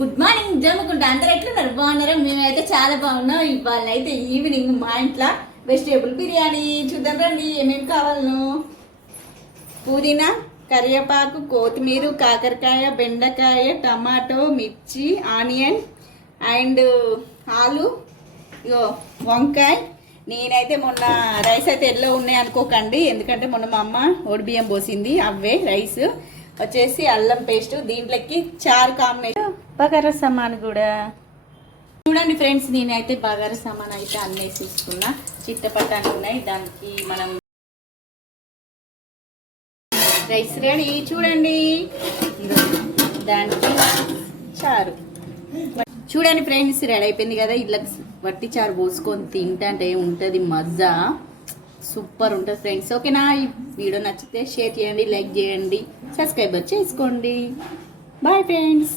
Good morning. Jammikunta. అందరూ ఎట్లున్నారు? బాగున్నారా? మేమైతే చాలా బాగున్నాం. ఇవాళ అయితే ఈవినింగ్ మా ఇంట్లో వెజిటేబుల్ బిర్యానీ. చూద్దాం రండి ఏమేమి కావాలను. పుదీనా కరివేపాకు కొత్తిమీర కాకరకాయ బెండకాయ టమాటో మిర్చి ఆనియన్ అండ్ ఆలు ఇగో వంకాయ. నేనైతే మొన్న రైస్ అయితే ఎల్లో ఉన్నాయి అనుకోకండి. ఎందుకంటే మొన్న మా అమ్మ ఒడి బియ్యం పోసింది అవే రైస్. వచ్చేసి అల్లం పేస్ట్ దీంట్లోకి చారు కాంబినేషన్ బగారా సామాన్ కూడా. చూడండి ఫ్రెండ్స్ నేనైతే బగారా సామాన్ అయితే అన్నీ చూసుకున్నా చిట్టపట్టాలు ఉన్నాయి దానికి మనం రైస్ రెడీ. చూడండి. దానికి చారు. చూడండి ఫ్రెండ్స్ రెడీ అయిపోయింది కదా. ఇట్లా వట్టి చారు పోసుకొని తింటే ఉంటుంది మజా సూపర్ ఉంటుంది ఫ్రెండ్స్. ఓకేనా? ఈ వీడియో నచ్చితే షేర్ చేయండి లైక్ చేయండి సబ్స్క్రైబర్ చేసుకోండి. Bye friends.